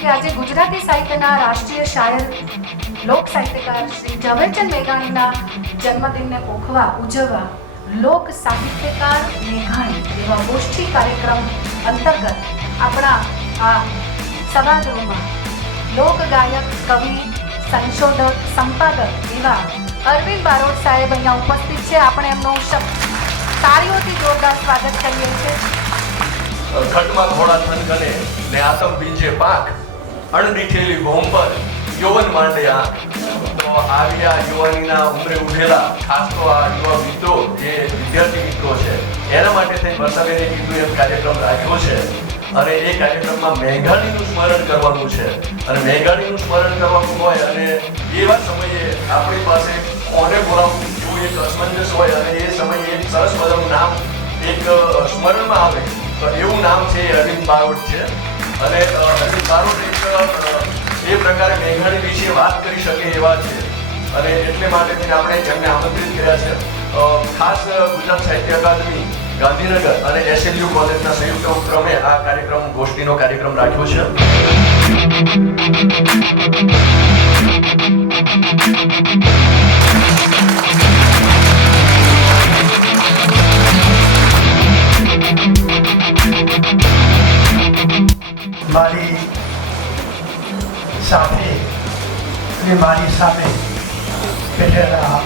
કે આજે ગુજરાતી સાહિત્યના રાષ્ટ્રીય શાયર, લોક સાહિત્યકાર શ્રી ઝવેરચંદ મેઘાણીના જન્મદિનને ઓખવા ઉજવવા, લોક સાહિત્યકાર મેઘાણી એવા ગોષ્ઠી કાર્યક્રમ અંતર્ગત આપણા આ સભાગૃહમાં લોક ગાયક, કવિ, સંશોધક, સંપાદક એવા અરવિંદ બારોટ સાહેબ અહીંયા ઉપસ્થિત છે. આપણે એમનું તાળીઓથી જોરદાર સ્વાગત કરીએ છીએ. ખટમાં ઘોડા થનગને ને આતમ બીજે પાક અણદીઠેલી ભોમ પર યૌવન માંડે આંખ તો આવી આ યુવાનીના ઉંમરે ઉઠેલા ખાસ તો આ યુવા મિત્રો, જે વિદ્યાર્થી મિત્રો છે, એના માટે થઈ વસાવેને કીધું એમ કાર્યક્રમ રાખ્યો છે અને એ કાર્યક્રમમાં મેઘાણીનું સ્મરણ કરવાનું છે. અને મેઘાણીનું સ્મરણ કરવાનું હોય અને એવા સમયે આપણી પાસે કોને બોલાવવું, એવું એક અસમંજસ હોય અને એ સમયે એક સરસ મજાનું નામ એક સ્મરણમાં આવે. તો એવું નામ છે અરવિંદ બારોટ છે. અને બારોટ એક એ પ્રકારે મેઘાણી વિશે વાત કરી શકે એવા છે. અને એટલે માટે આપણે એમને આમંત્રિત કર્યા છે. ખાસ ગુજરાત સાહિત્ય અકાદમી, ગાંધીનગર અને એસએલયુ કોલેજના સંયુક્ત ઉપક્રમે આ કાર્યક્રમ, ગોષ્ઠીનો કાર્યક્રમ રાખ્યો છે. અને મારી સામે બેઠેલા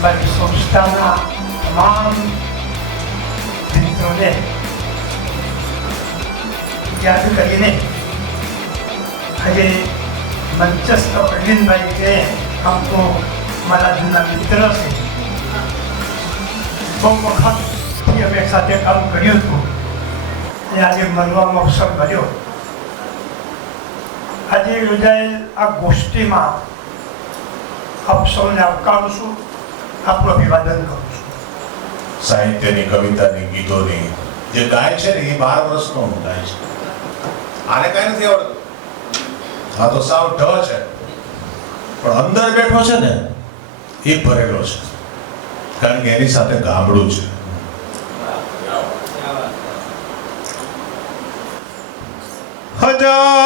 મારી સંસ્થાના તમામ મિત્રોને યાદ કરીને આજે મંચસ્થ અરવિંદભાઈ કે આમ તો મારા જૂના મિત્ર છે બહુ વખતથી અમે સાથે કામ કર્યું હતું અને આજે મળવા અવસર મળ્યો આજે યોજાયેલ આ ગોષ્ઠીમાં આપ સૌને આવકારું છું, આપનું અભિવાદન કરું છું. સાહિત્યની, કવિતાની, ગીતોની, જે ગાય છે ને, એ બાર વર્ષનો ગાય છે. આને કઈ નથી આવડતું. આ તો સાવ ઢ છે. પણ અંદર બેઠો છે ને, એ ભરેલો છે. કારણ કે એની સાથે ગામડું છે. હજારો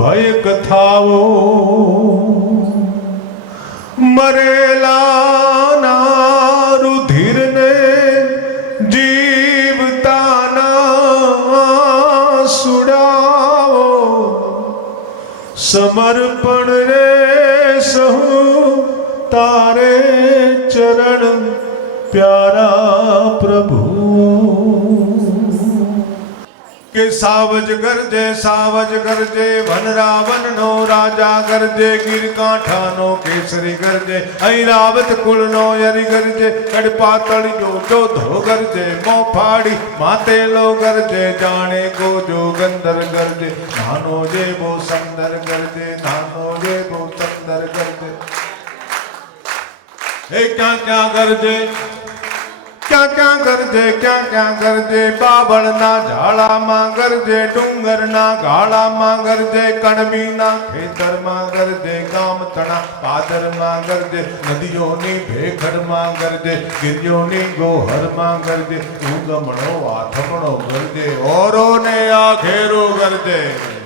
ભય કથાઓ મરેલાના રુધિરને જીવતાના સુડાવો સમર્પણ રે સહુ તારે ચરણ પ્યારા પ્રભુ. કે સાવજ ગરજે સાવજ ગરજે વન રાવણ નો રાજા ગરજે ગીર કાંઠાનો કેસરી ગરજે ઐરાવત કુળનો યરી ગરજે કડપાતળી જો ધો ગરજે મો ફાડી માતેલો ગરજે જાણે ગોજો ગંદર ગરજે નાનો જે બો સુંદર ગરજે નાનો જે બો સુંદર ગરજે એ ક્યાં ક્યાં ગરજે ક્યાં ક્યાં ગરજે, ક્યાં ક્યાં ગરજે? બાબળના ઝાડામાં ગરજે, ડુંગરના ગાળામાં ગરજે, કણબીના ખેતરમાં ગરજે, ગામતણા પાદરમાં ગરજે, નદીઓની ભેખડમાં ગરજે ગિરિયોની ગોહરમાં ગરજે, ઉગમણો, આથમણો ગરજે ઓરો ને આ ઘેરો ગરજે.